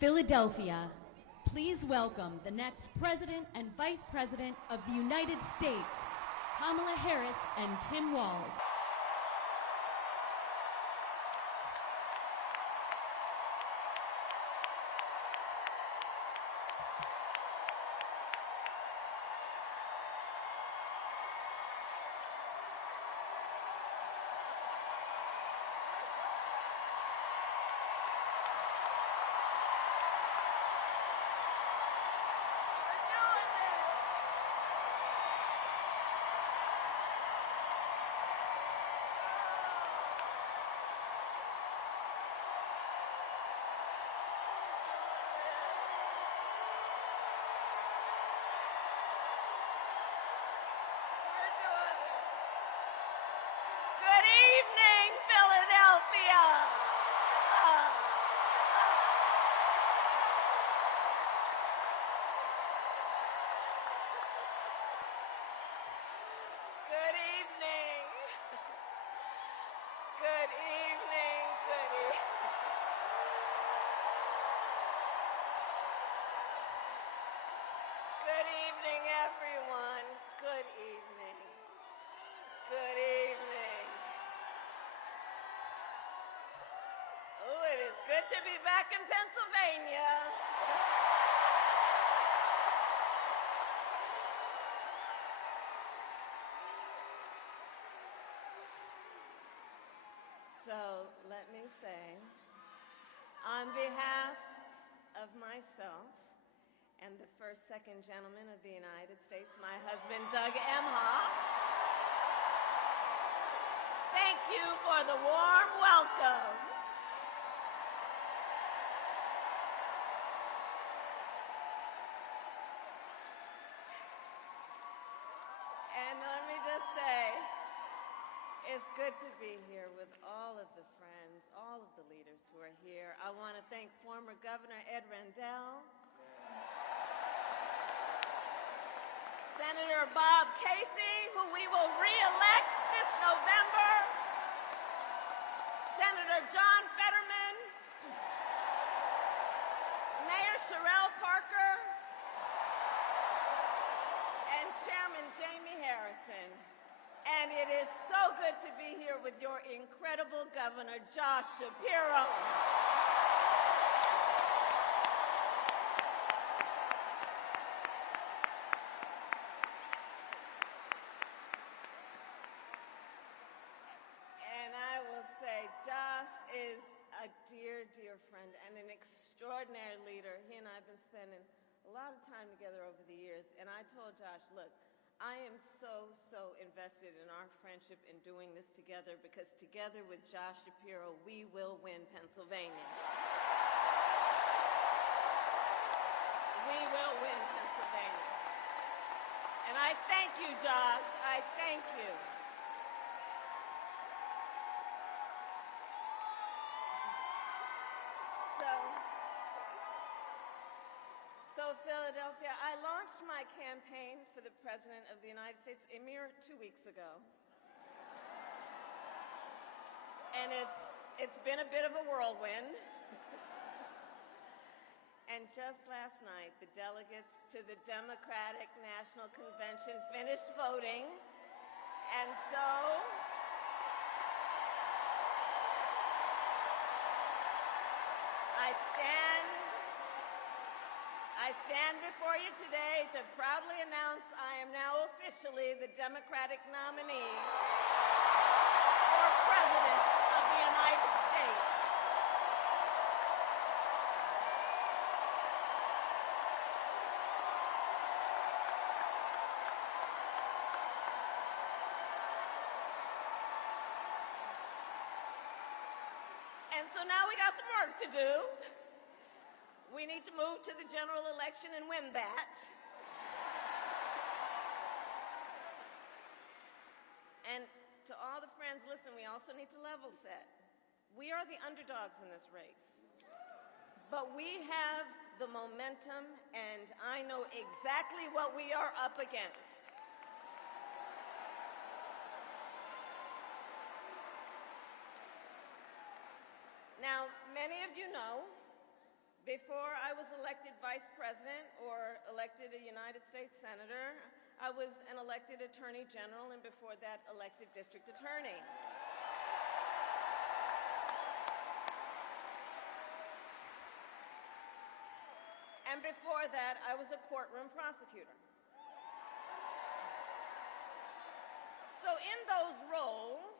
Philadelphia, please welcome the next President and Vice President of the United States, Kamala Harris and Tim Walz. Good evening, Philadelphia. Good evening. Good evening. Good evening. Good evening, everyone. Good evening. Good evening. Oh, it is good to be back in Pennsylvania. So let me say, on behalf of myself and the first, second gentleman of the United States, my husband, Doug Emhoff, thank you for the warm welcome. And let me just say, it's good to be here with all of the friends, all of the leaders who are here. I want to thank former Governor Ed Rendell, Senator Bob Casey, who we will re-elect this November, Senator John Fetterman, Mayor Sherelle Parker, and Chairman Jamie Harrison. And it is so good to be here with your incredible Governor, Josh Shapiro. And I will say, Josh is a dear, dear friend and an extraordinary leader. He and I have been spending a lot of time together over the years. And I told Josh, look, I am so invested in our friendship in doing this together, because together with Josh Shapiro, we will win Pennsylvania. We will win Pennsylvania. And I thank you, Josh. I thank you. So Philadelphia, I launched my campaign for the President of the United States a mere 2 weeks ago. And it's been a bit of a whirlwind. And just last night, the delegates to the Democratic National Convention finished voting. And so I stand before you today to proudly announce I am now officially the Democratic nominee for President of the United States. And so now we got some work to do. We need to move to the general election and win that. And to all the friends, listen, we also need to level set. We are the underdogs in this race. But we have the momentum, and I know exactly what we are up against. Now, many of you know, Before I was elected vice president or elected a United States senator, I was an elected attorney general, and before that, elected district attorney. And before that, I was a courtroom prosecutor. So in those roles,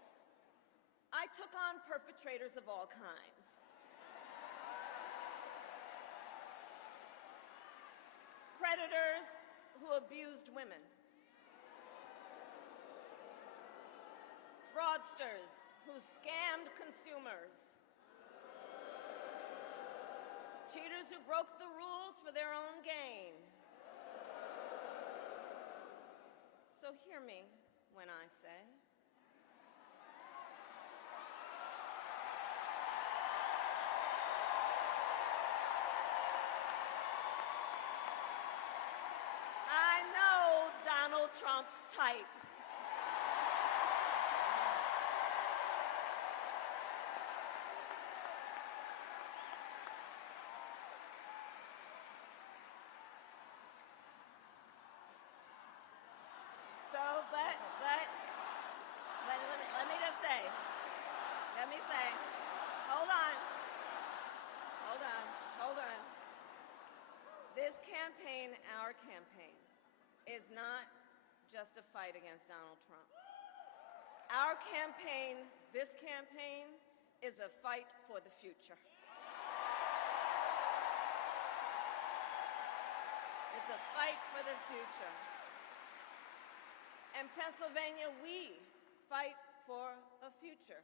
I took on perpetrators of all kinds. Predators who abused women. Fraudsters who scammed consumers. Cheaters who broke the rules for their own gain. So hear me when I say, I know Donald Trump's type. Let me say, hold on. This campaign, our campaign, is not just a fight against Donald Trump. Our campaign, this campaign, is a fight for the future. It's a fight for the future. In Pennsylvania, we fight for a future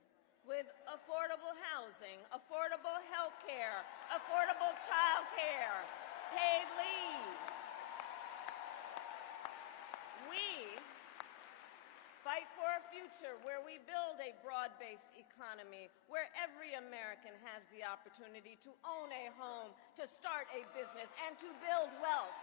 with affordable housing, affordable health care, affordable child care, paid leave. We fight for a future where we build a broad-based economy, where every American has the opportunity to own a home, to start a business, and to build wealth.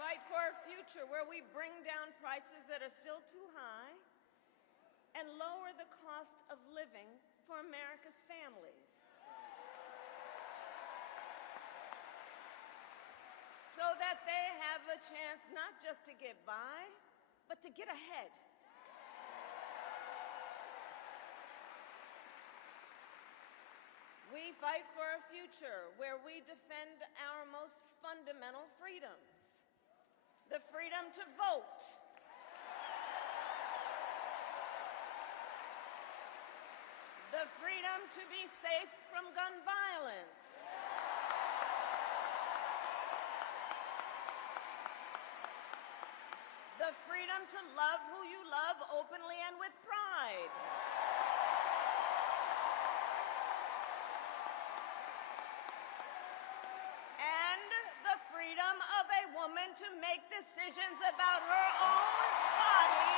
Fight for a future where we bring down prices that are still too high and lower the cost of living for America's families. So that they have a chance not just to get by, but to get ahead. We fight for a future where we defend our most fundamental freedoms. The freedom to vote. The freedom to be safe from gun violence. The freedom to love who you love openly and with pride. Freedom of a woman to make decisions about her own body,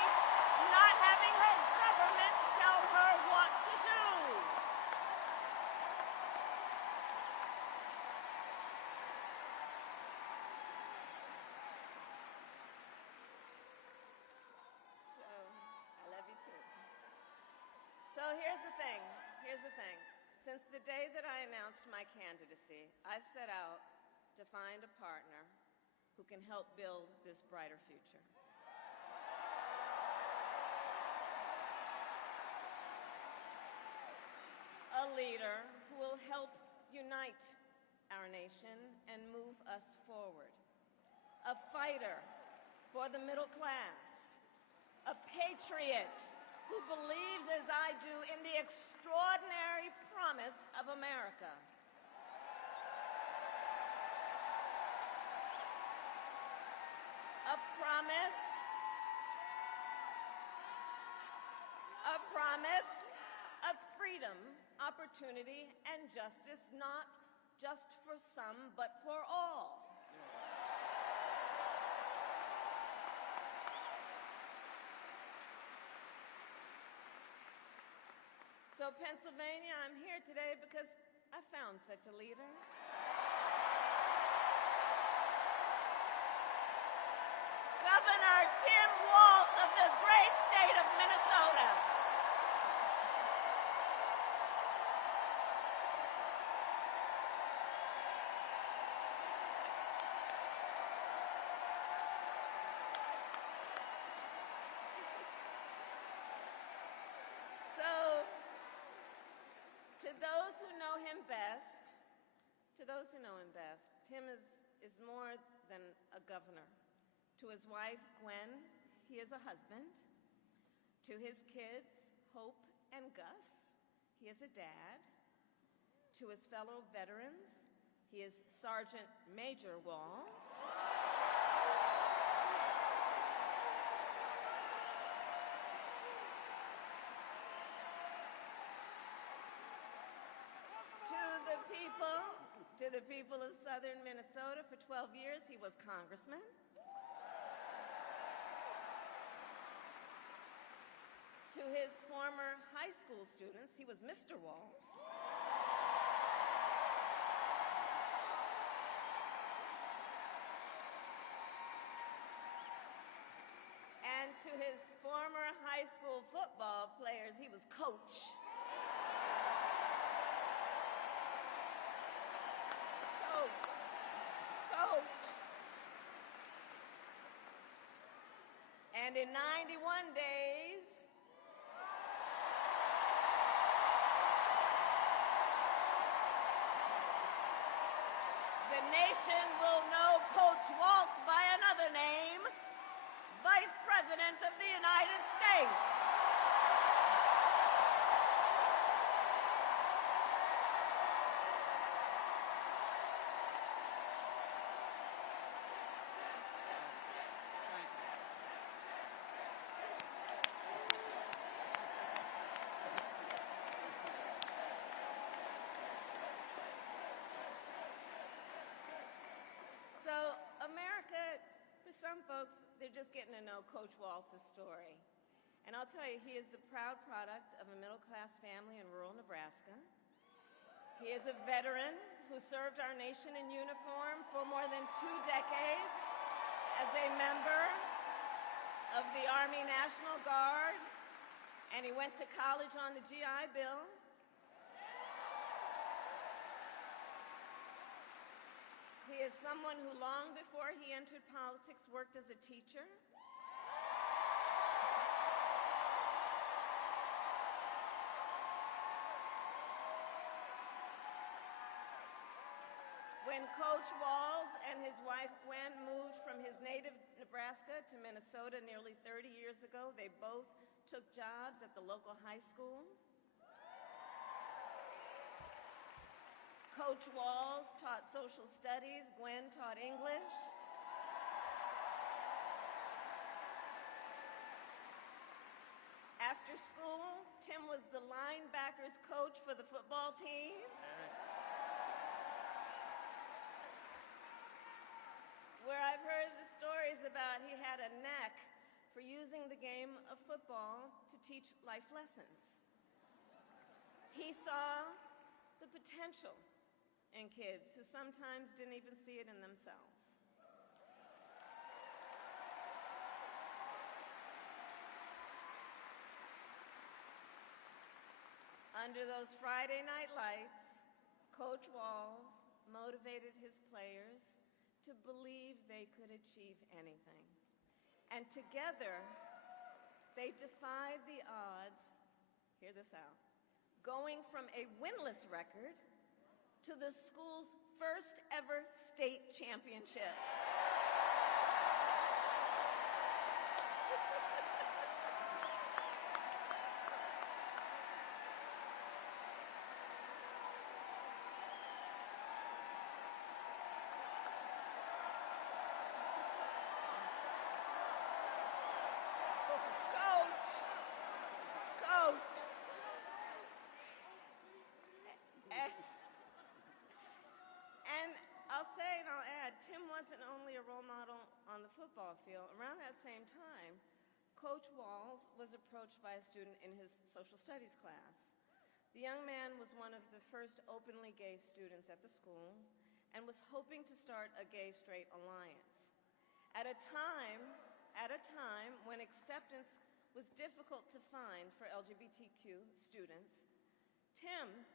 not having her government tell her what to do. So, I love you too. So here's the thing. Since the day that I announced my candidacy, I set out to find a partner who can help build this brighter future. A leader who will help unite our nation and move us forward. A fighter for the middle class. A patriot who believes, as I do, in the extraordinary promise of America. A promise of freedom, opportunity, and justice, not just for some, but for all. So, Pennsylvania, I'm here today because I found such a leader. Governor Tim Walz of the great state of Minnesota. To those who know him best, Tim is more than a governor. To his wife, Gwen, he is a husband. To his kids, Hope and Gus, he is a dad. To his fellow veterans, he is Sergeant Major Walz. To the people of southern Minnesota, for 12 years, he was congressman. To his former high school students, he was Mr. Walz. And to his former high school football players, he was coach. And in 91 days, the nation will know Coach Walz by another name, Vice President of the United States. Some folks, they're just getting to know Coach Walz's story. And I'll tell you, he is the proud product of a middle-class family in rural Nebraska. He is a veteran who served our nation in uniform for more than 2 decades as a member of the Army National Guard, and he went to college on the GI Bill. He is someone who, long before he entered politics, worked as a teacher. When Coach Walz and his wife Gwen moved from his native Nebraska to Minnesota nearly 30 years ago, they both took jobs at the local high school. Coach Walz taught social studies, Gwen taught English. After school, Tim was the linebackers coach for the football team. Where I've heard the stories about he had a knack for using the game of football to teach life lessons. He saw the potential in kids who sometimes didn't even see it in themselves. Under those Friday night lights, Coach Walz motivated his players to believe they could achieve anything. And together, they defied the odds, hear this out, going from a winless record to the school's first ever state championship. Tim wasn't only a role model on the football field. Around that same time, Coach Walz was approached by a student in his social studies class. The young man was one of the first openly gay students at the school and was hoping to start a gay-straight alliance. At a time when acceptance was difficult to find for LGBTQ students, Tim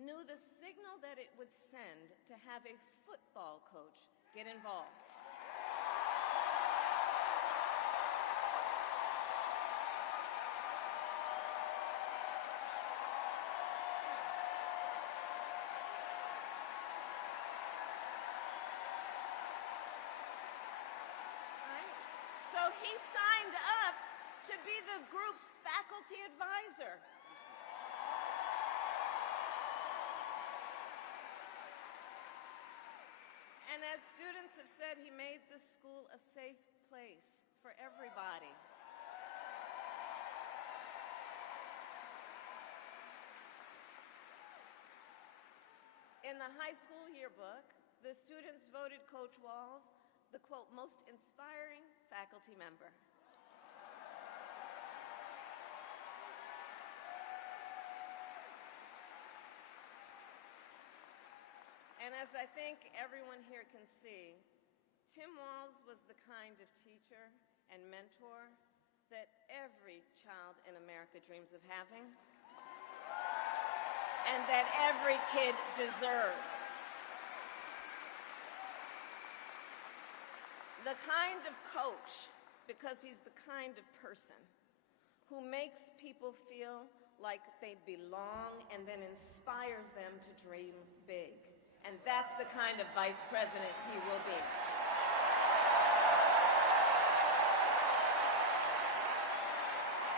knew the signal that it would send to have a football coach get involved. he signed up to be the group's faculty advisor. And as students have said, he made this school a safe place for everybody. In the high school yearbook, the students voted Coach Walz the, quote, most inspiring faculty member. And as I think everyone here can see, Tim Walz was the kind of teacher and mentor that every child in America dreams of having, and that every kid deserves. The kind of coach, because he's the kind of person who makes people feel like they belong and then inspires them to dream big. And that's the kind of vice president he will be.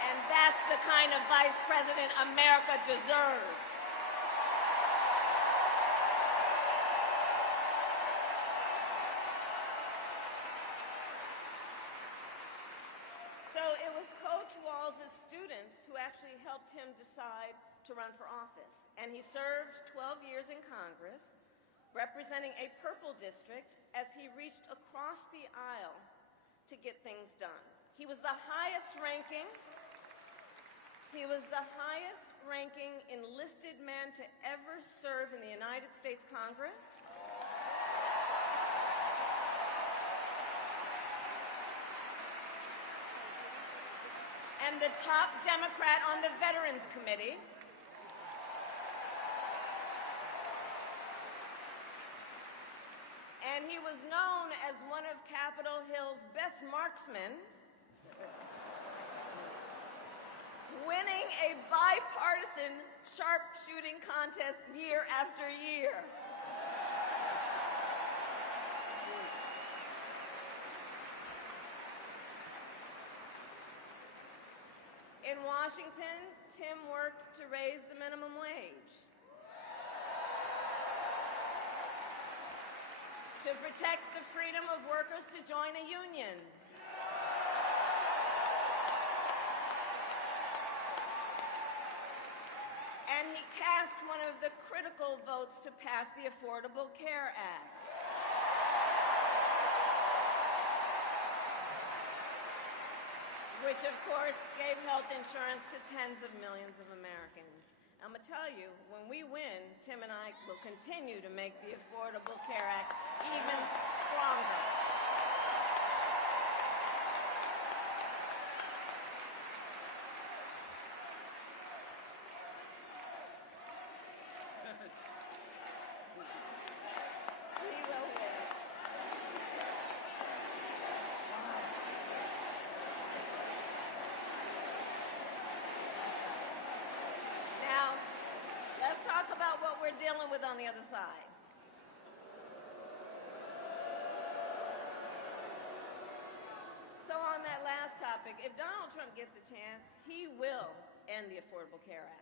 And that's the kind of vice president America deserves. So it was Coach Walz's students who actually helped him decide to run for office. And he served 12 years in Congress, representing a purple district as he reached across the aisle to get things done. He was the highest ranking enlisted man to ever serve in the United States Congress. And the top Democrat on the Veterans Committee. And he was known as one of Capitol Hill's best marksmen, winning a bipartisan sharpshooting contest year after year. In Washington, Tim worked to raise the minimum wage, to protect the freedom of workers to join a union, and he cast one of the critical votes to pass the Affordable Care Act. Which, of course, gave health insurance to tens of millions of Americans. I'm going to tell you, when we win, Tim and I will continue to make the Affordable Care Act even stronger. We will win. Now, let's talk about what we're dealing with on the other side. So on that last topic, if Donald Trump gets the chance, he will end the Affordable Care Act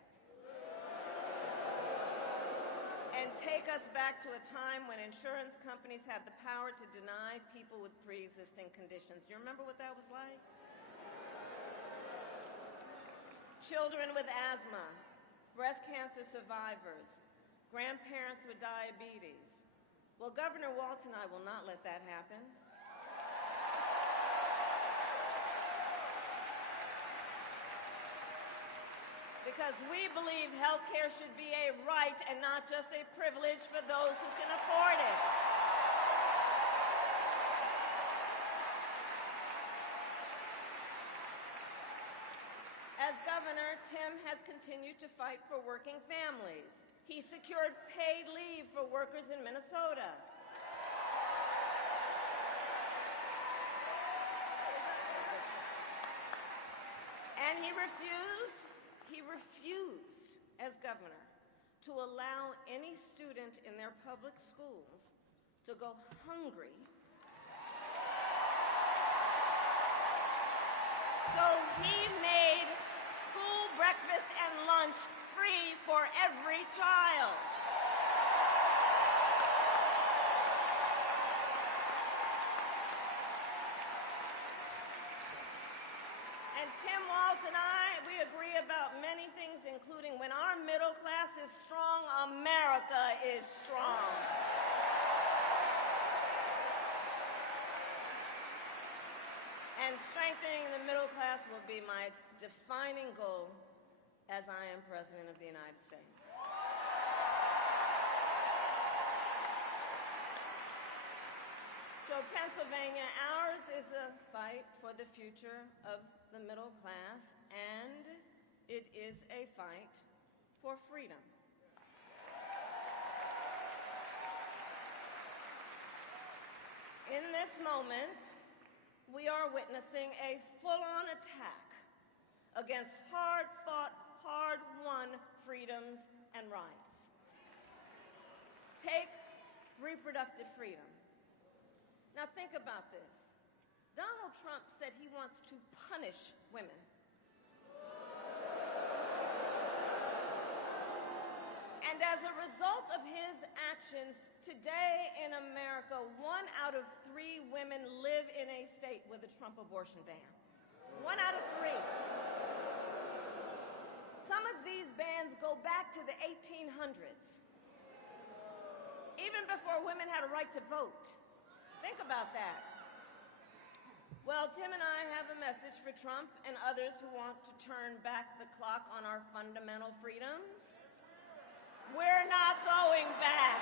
and take us back to a time when insurance companies had the power to deny people with pre-existing conditions. You remember what that was like? Children with asthma, breast cancer survivors, grandparents with diabetes. Well, Governor Walz and I will not let that happen. Because we believe health care should be a right and not just a privilege for those who can afford it. As governor, Tim has continued to fight for working families. He secured paid leave for workers in Minnesota. And he refused as governor to allow any student in their public schools to go hungry So he made school breakfast and lunch free for every child. And Tim Walz and I, we agree about many things, including when our middle class is strong, America is strong. And strengthening the middle class will be my defining goal as I am President of the United States. So Pennsylvania, ours is a fight for the future of the middle class, and it is a fight for freedom. In this moment, we are witnessing a full-on attack against hard-fought, hard-won freedoms and rights. Take reproductive freedom. Now think about this. Donald Trump said he wants to punish women. And as a result of his actions, today in America, 1 out of 3 women live in a state with a Trump abortion ban. 1 out of 3. Some of these bans go back to the 1800s, even before women had a right to vote. Think about that. Well, Tim and I have a message for Trump and others who want to turn back the clock on our fundamental freedoms. We're not going back.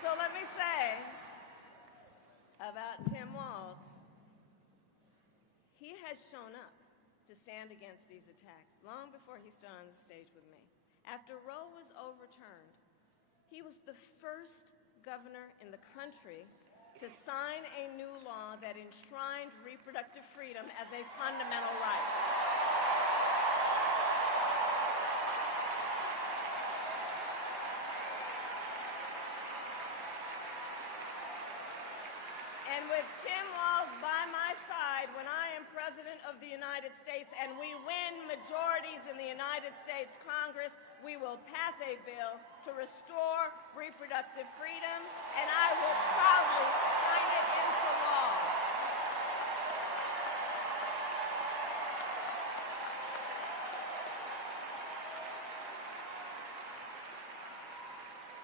So let me say about Tim Walz, he has shown up to stand against these attacks long before he stood on the stage with me. After Roe was overturned, he was the first governor in the country to sign a new law that enshrined reproductive freedom as a fundamental right. And with Tim Walz by my side when I am President of the United States and we win majorities in the United States Congress, we will pass a bill to restore reproductive freedom, and I will proudly sign it into law.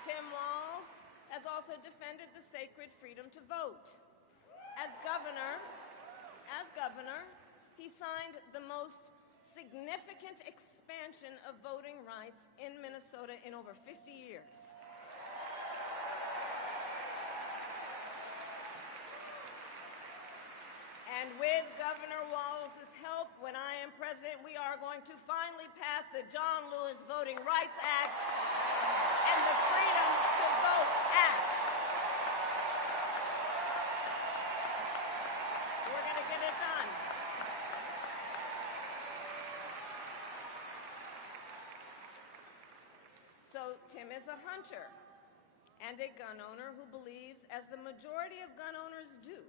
Tim Walz has also defended the sacred freedom to vote. As governor, he signed the most significant expansion of voting rights in Minnesota in over 50 years. And with Governor Walz's help, when I am president, we are going to finally pass the John Lewis Voting Rights Act and the Freedom to Vote Act. We're going to get it done. So Tim is a hunter and a gun owner who believes, as the majority of gun owners do,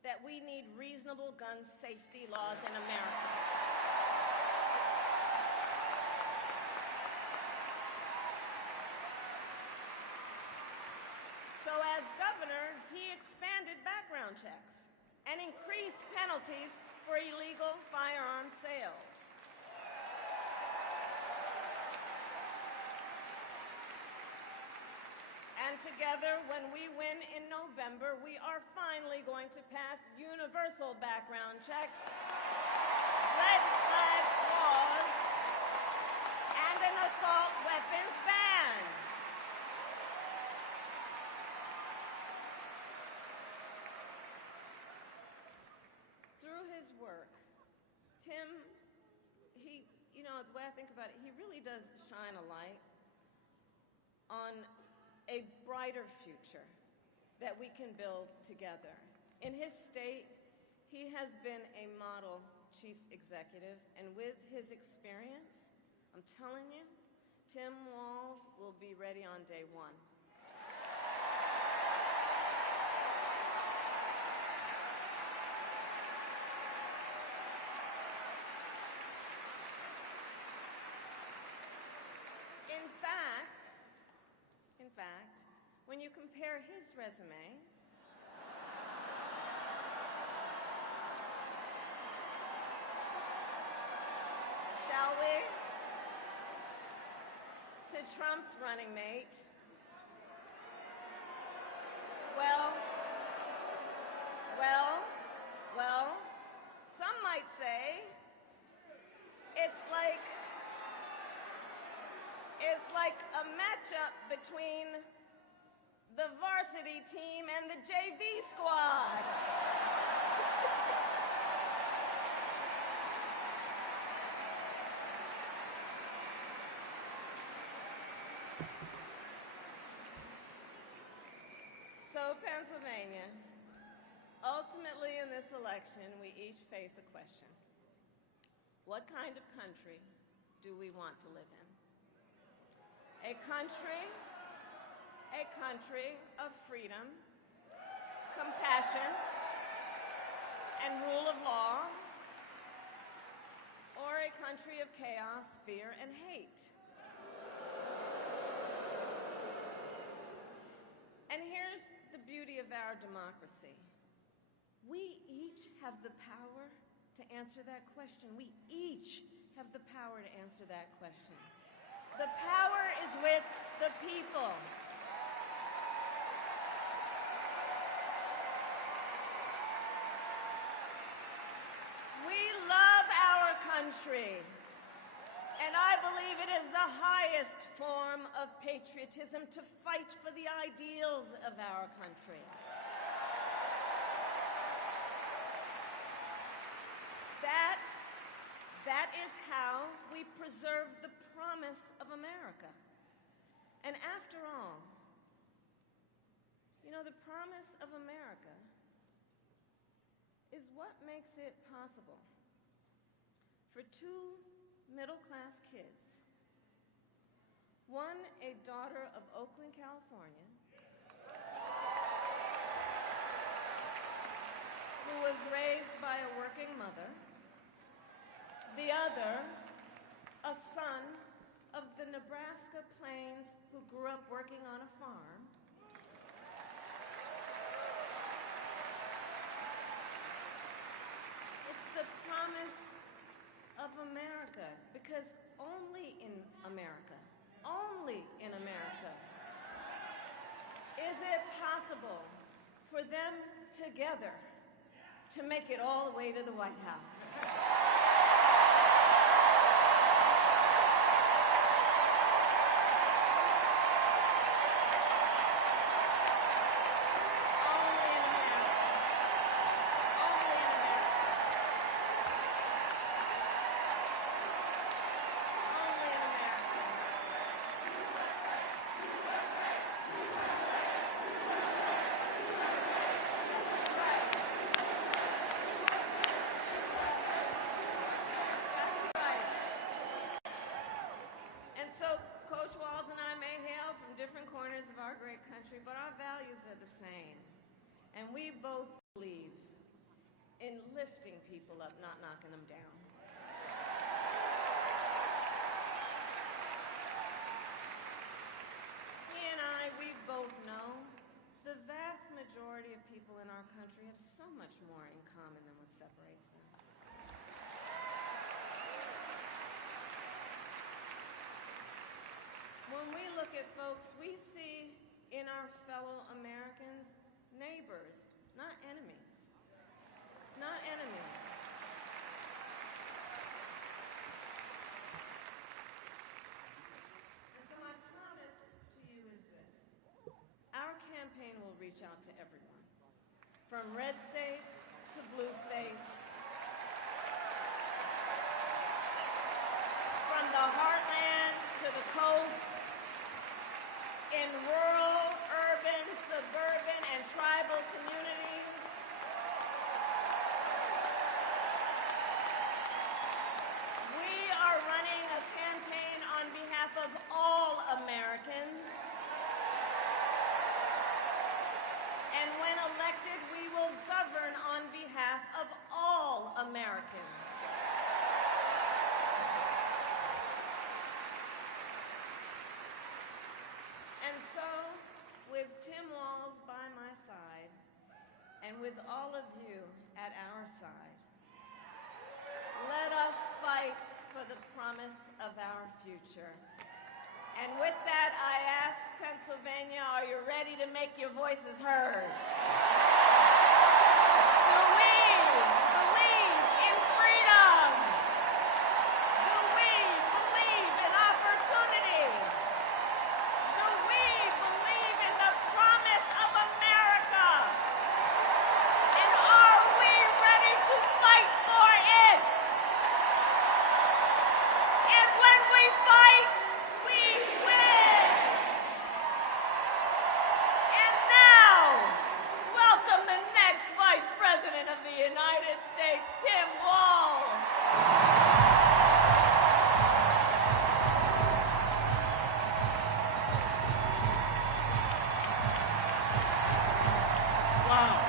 that we need reasonable gun safety laws in America. So as governor, he expanded background checks and increased penalties for illegal firearm sales. And together, when we win in November, we are finally going to pass universal background checks, red flag laws, and an assault weapons ban. Through his work, Tim, the way I think about it, he really does shine a light on a brighter future that we can build together. In his state, he has been a model chief executive, and with his experience, I'm telling you, Tim Walz will be ready on day one. In fact, when you compare his resume shall we, to Trump's running mate, well, some might say it's like a matchup between the varsity team and the JV squad. So, Pennsylvania, ultimately in this election, we each face a question. What kind of country do we want to live in? A country of freedom, compassion, and rule of law, or a country of chaos, fear, and hate? And here's the beauty of our democracy. We each have the power to answer that question. We each have the power to answer that question. The power is with the people. We love our country, and I believe it is the highest form of patriotism to fight for the ideals of our country. That is how we preserve the promise of America. And after all, you know, the promise of America is what makes it possible for two middle-class kids, one a daughter of Oakland, California, who was raised by a working mother, the other, a son of the Nebraska plains who grew up working on a farm. It's the promise of America, because only in America is it possible for them together to make it all the way to the White House. Different corners of our great country, but our values are the same. And we both believe in lifting people up, not knocking them down. He and I, we both know the vast majority of people in our country have so much more in common than what separates them. When we look at folks, we see in our fellow Americans neighbors, not enemies. Not enemies. And so my promise to you is this. Our campaign will reach out to everyone, from red states to blue states, from the heartland to the coast, in rural, urban, suburban, and tribal communities. We are running a campaign on behalf of all Americans. And when elected, we will govern on behalf of all Americans. And so, with Tim Walz by my side, and with all of you at our side, let us fight for the promise of our future. And with that, I ask Pennsylvania, are you ready to make your voices heard? Do we believe in freedom? Do we believe in opportunity? Do we believe in the promise of America? And are we ready to fight for it? And when we fight, we win! And now, welcome the next Vice President of the United States, Tim Walz. Wow.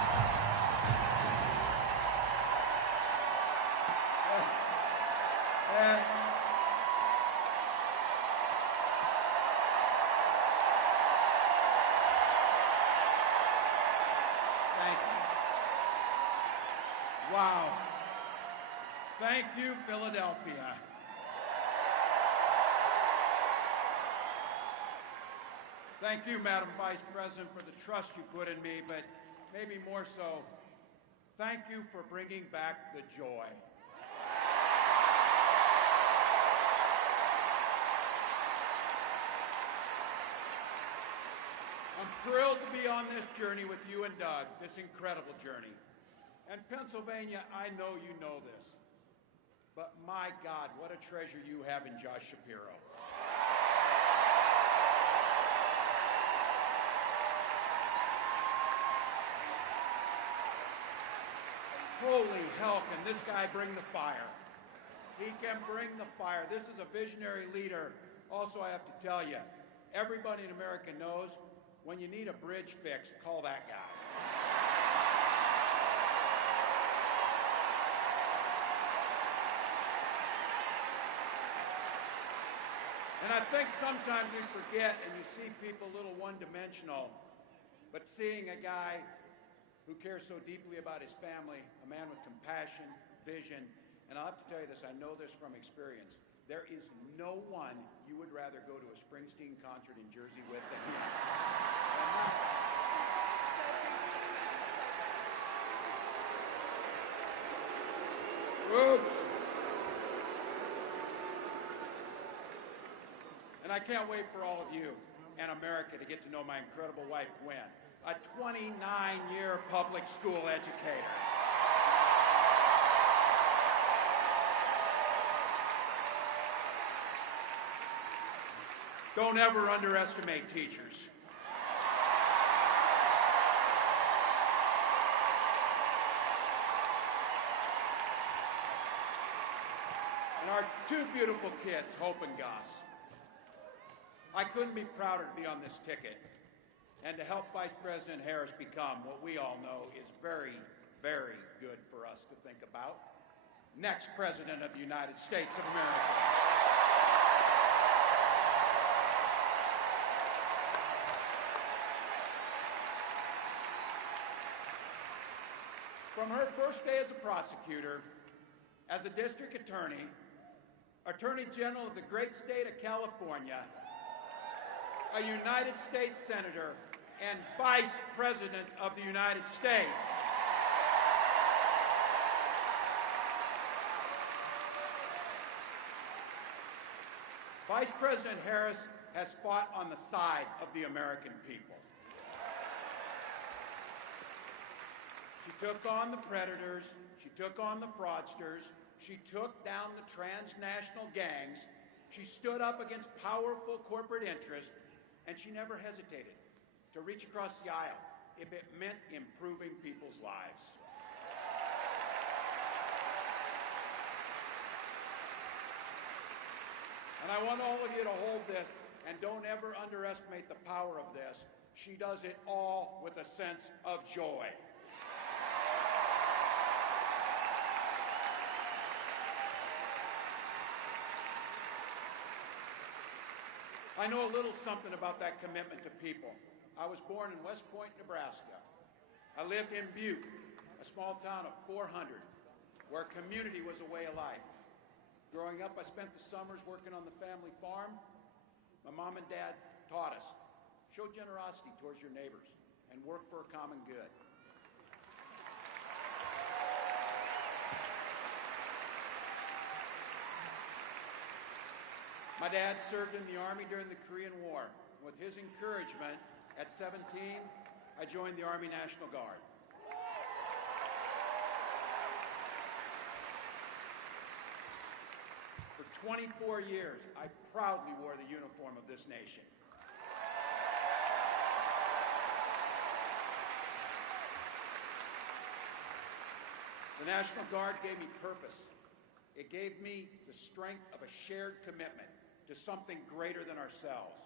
And thank you. Wow. Thank you, Philadelphia. Thank you, Madam Vice President, for the trust you put in me, but maybe more so, thank you for bringing back the joy. I'm thrilled to be on this journey with you and Doug, this incredible journey. And Pennsylvania, I know you know this, but my God, what a treasure you have in Josh Shapiro. Holy hell, can this guy bring the fire? He can bring the fire. This is a visionary leader. Also, I have to tell you, everybody in America knows when you need a bridge fixed, call that guy. And I think sometimes we forget and you see people a little one-dimensional, but seeing a guy who cares so deeply about his family, a man with compassion, vision, and I'll have to tell you this, I know this from experience. There is no one you would rather go to a Springsteen concert in Jersey with than him. Roots. And I can't wait for all of you and America to get to know my incredible wife, Gwen, a 29-year public school educator. Don't ever underestimate teachers. And our two beautiful kids, Hope and Gus. I couldn't be prouder to be on this ticket and to help Vice President Harris become what we all know is very, very good for us to think about. Next President of the United States of America. From her first day as a prosecutor, as a district attorney, Attorney General of the great state of California, a United States Senator, and Vice President of the United States. Vice President Harris has fought on the side of the American people. She took on the predators, she took on the fraudsters, she took down the transnational gangs, she stood up against powerful corporate interests, And she never hesitated to reach across the aisle if it meant improving people's lives. And I want all of you to hold this, and don't ever underestimate the power of this. She does it all with a sense of joy. I know a little something about that commitment to people. I was born in West Point, Nebraska. I lived in Butte, a small town of 400, where community was a way of life. Growing up, I spent the summers working on the family farm. My mom and dad taught us, show generosity towards your neighbors and work for a common good. My dad served in the Army during the Korean War. With his encouragement, at 17, I joined the Army National Guard. For 24 years, I proudly wore the uniform of this nation. The National Guard gave me purpose. It gave me the strength of a shared commitment to something greater than ourselves.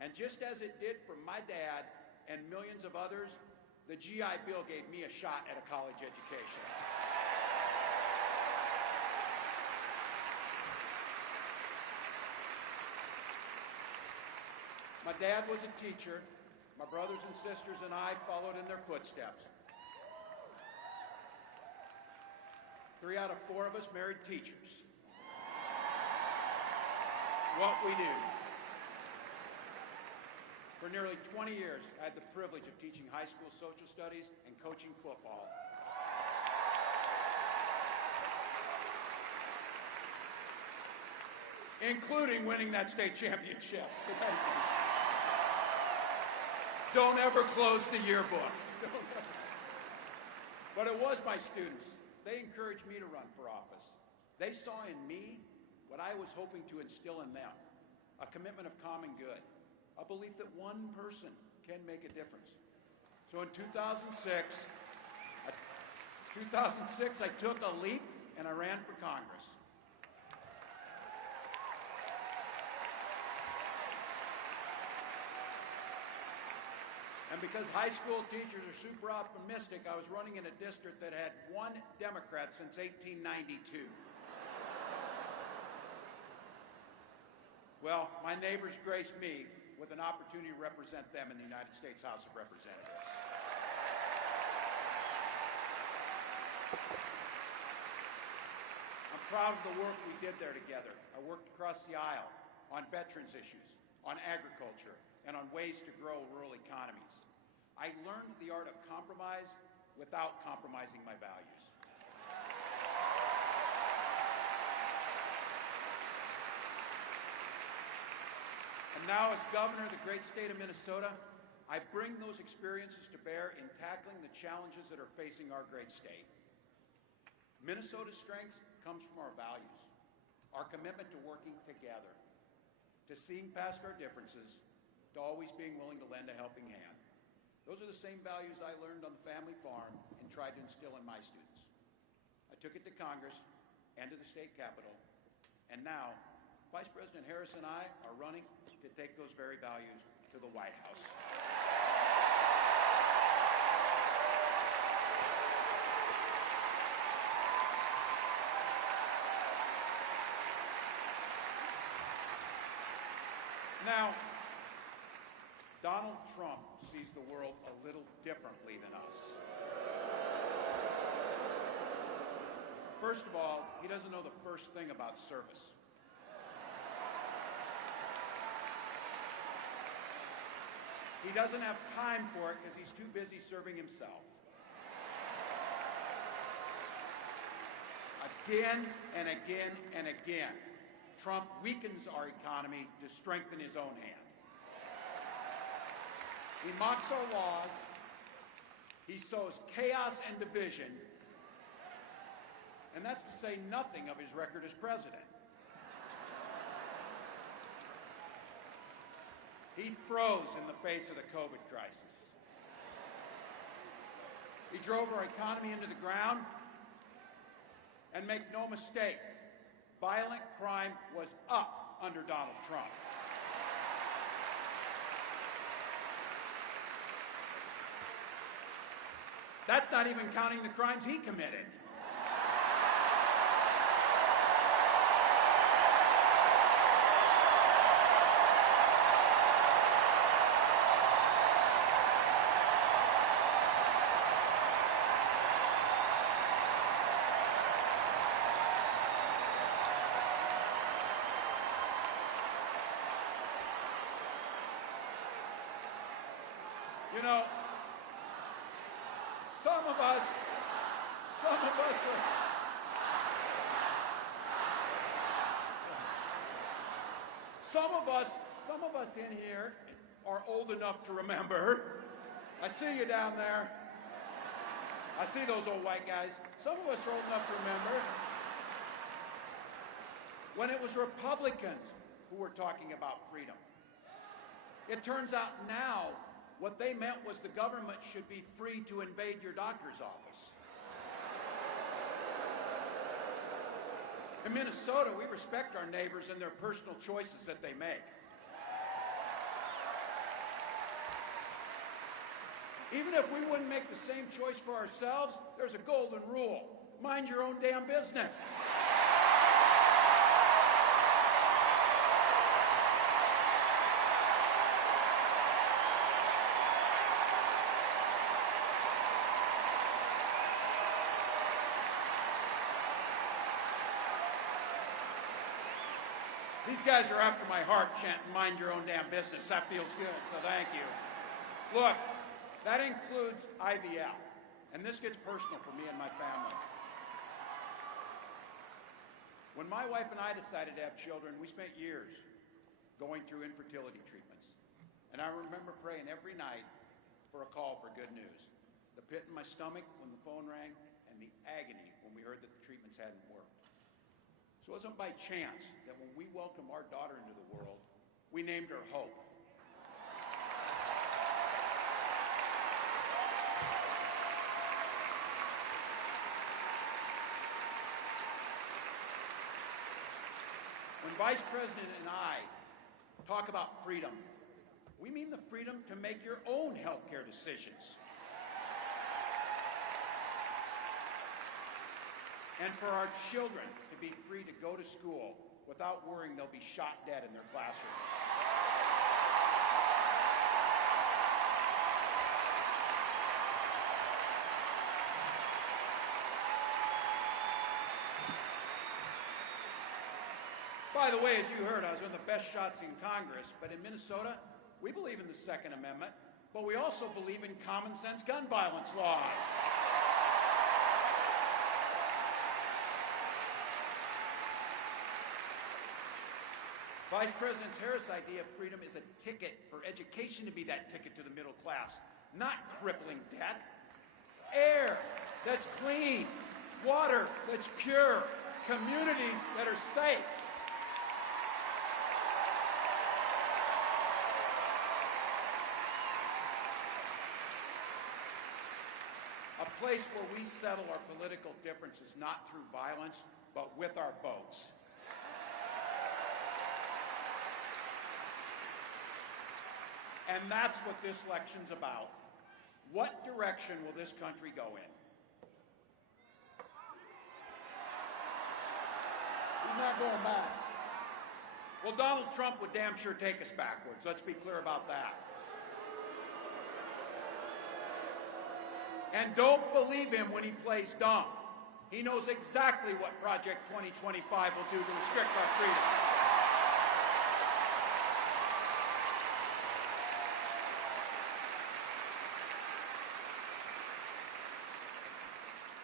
And just as it did for my dad and millions of others, the GI Bill gave me a shot at a college education. My dad was a teacher. My brothers and sisters and I followed in their footsteps. 3 out of 4 of us married teachers. What we do. For nearly 20 years, I had the privilege of teaching high school social studies and coaching football. Including winning that state championship. Don't ever close the yearbook. But it was my students. They encouraged me to run for office. They saw in me what I was hoping to instill in them, a commitment of common good, a belief that one person can make a difference. So in 2006, I took a leap and I ran for Congress. And because high school teachers are super optimistic, I was running in a district that had 1 Democrat since 1892. Well, my neighbors graced me with an opportunity to represent them in the United States House of Representatives. I'm proud of the work we did there together. I worked across the aisle on veterans issues, on agriculture, and on ways to grow rural economies. I learned the art of compromise without compromising my values. And now, as governor of the great state of Minnesota, I bring those experiences to bear in tackling the challenges that are facing our great state. Minnesota's strength comes from our values, our commitment to working together, to seeing past our differences, to always being willing to lend a helping hand. Those are the same values I learned on the family farm and tried to instill in my students. I took it to Congress and to the state capitol, and now Vice President Harris and I are running to take those very values to the White House. Now, Donald Trump sees the world a little differently than us. First of all, he doesn't know the first thing about service. He doesn't have time for it because he's too busy serving himself. Again and again and again, Trump weakens our economy to strengthen his own hand. He mocks our laws, he sows chaos and division, and that's to say nothing of his record as president. He froze in the face of the COVID crisis. He drove our economy into the ground. And make no mistake, violent crime was up under Donald Trump. That's not even counting the crimes he committed. You know, some of us in here are old enough to remember. I see you down there. I see those old white guys. Some of us are old enough to remember when it was Republicans who were talking about freedom. It turns out now what they meant was the government should be free to invade your doctor's office. In Minnesota, we respect our neighbors and their personal choices that they make. Even if we wouldn't make the same choice for ourselves, there's a golden rule. Mind your own damn business. These guys are after my heart chanting, mind your own damn business. That feels good, so thank you. Look, that includes IVF, and this gets personal for me and my family. When my wife and I decided to have children, we spent years going through infertility treatments. And I remember praying every night for a call for good news. The pit in my stomach when the phone rang, and the agony when we heard that the treatments hadn't worked. So it wasn't by chance that when we welcomed our daughter into the world, we named her Hope. When Vice President and I talk about freedom, we mean the freedom to make your own healthcare decisions. And for our children to be free to go to school without worrying they'll be shot dead in their classrooms. By the way, as you heard, I was one of the best shots in Congress, but in Minnesota, we believe in the Second Amendment, but we also believe in common sense gun violence laws. Vice President Harris' idea of freedom is a ticket for education to be that ticket to the middle class, not crippling debt. Air that's clean, water that's pure, communities that are safe. A place where we settle our political differences not through violence, but with our votes. And that's what this election's about. What direction will this country go in? He's not going back. Well, Donald Trump would damn sure take us backwards. Let's be clear about that. And don't believe him when he plays dumb. He knows exactly what Project 2025 will do to restrict our freedom.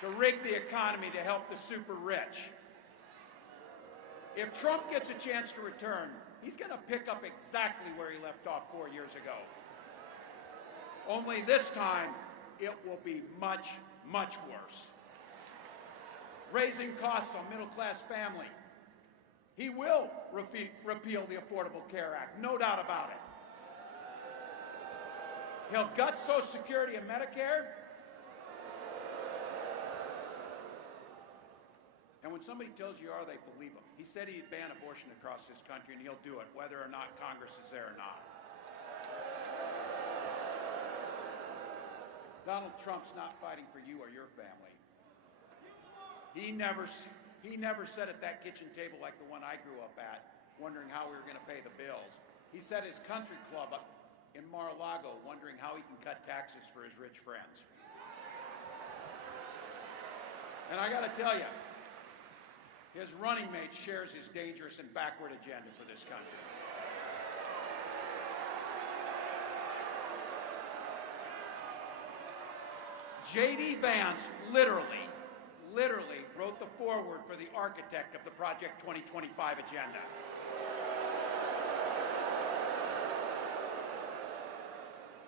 To rig the economy to help the super rich. If Trump gets a chance to return, he's going to pick up exactly where he left off 4 years ago. Only this time, it will be much, much worse. Raising costs on middle-class family. He will repeal the Affordable Care Act, no doubt about it. He'll gut Social Security and Medicare. And when somebody tells you are, they believe him. He said he'd ban abortion across this country, and he'll do it, whether or not Congress is there or not. Donald Trump's not fighting for you or your family. He never sat at that kitchen table like the one I grew up at, wondering how we were going to pay the bills. He sat at his country club up in Mar-a-Lago, wondering how he can cut taxes for his rich friends. And I got to tell you, his running mate shares his dangerous and backward agenda for this country. J.D. Vance literally wrote the foreword for the architect of the Project 2025 agenda.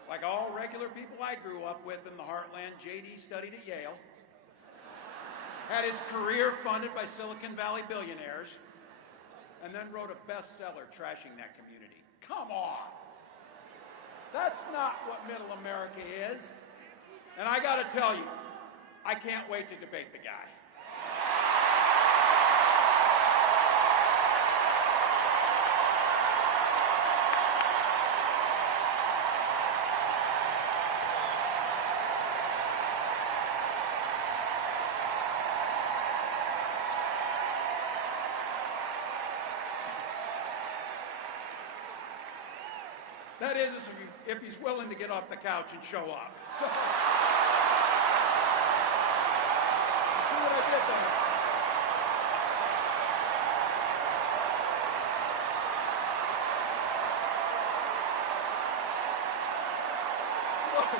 Like all regular people I grew up with in the heartland, J.D. studied at Yale, had his career funded by Silicon Valley billionaires, and then wrote a bestseller trashing that community. Come on! That's not what middle America is. And I got to tell you, I can't wait to debate the guy. That is, if he's willing to get off the couch and show up. So, see what I did there? Look.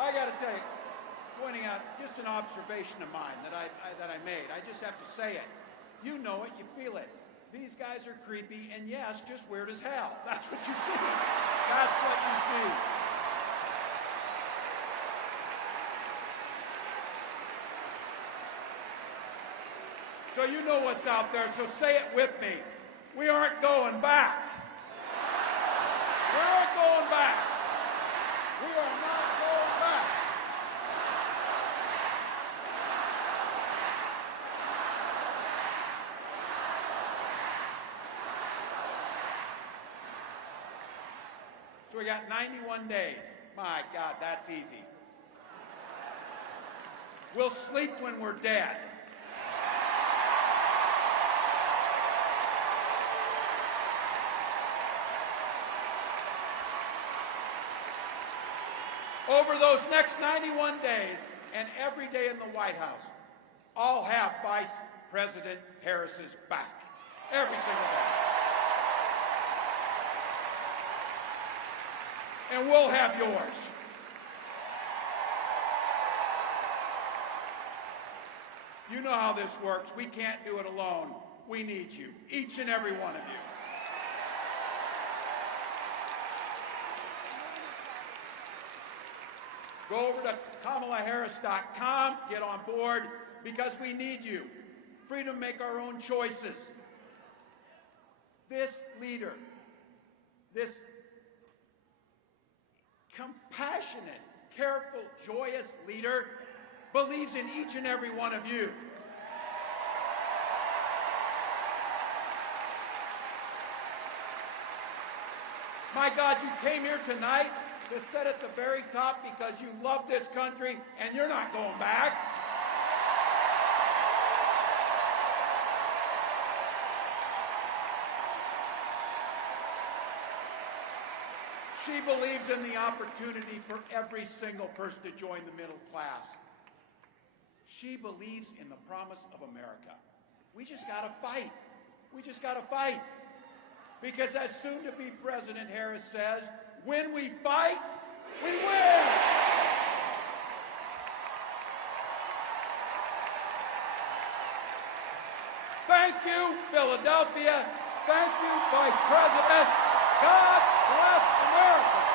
I got to tell you, pointing out just an observation of mine that I made. I just have to say it. You know it, you feel it. These guys are creepy, and yes, just weird as hell. That's what you see. That's what you see. So you know what's out there, so say it with me. We aren't going back. We aren't going back. We are not going back. So we got 91 days. My God, that's easy. We'll sleep when we're dead. Over those next 91 days, and every day in the White House, I'll have Vice President Harris's back. Every single day. And we'll have yours. You know how this works. We can't do it alone. We need you, each and every one of you. Go over to KamalaHarris.com, get on board, because we need you. Freedom to make our own choices. This leader, this compassionate, careful, joyous leader believes in each and every one of you. My God, you came here tonight to sit at the very top because you love this country and you're not going back. She believes in the opportunity for every single person to join the middle class. She believes in the promise of America. We just got to fight. We just got to fight. Because as soon-to-be President Harris says, when we fight, we win! Thank you, Philadelphia. Thank you, Vice President. God bless America.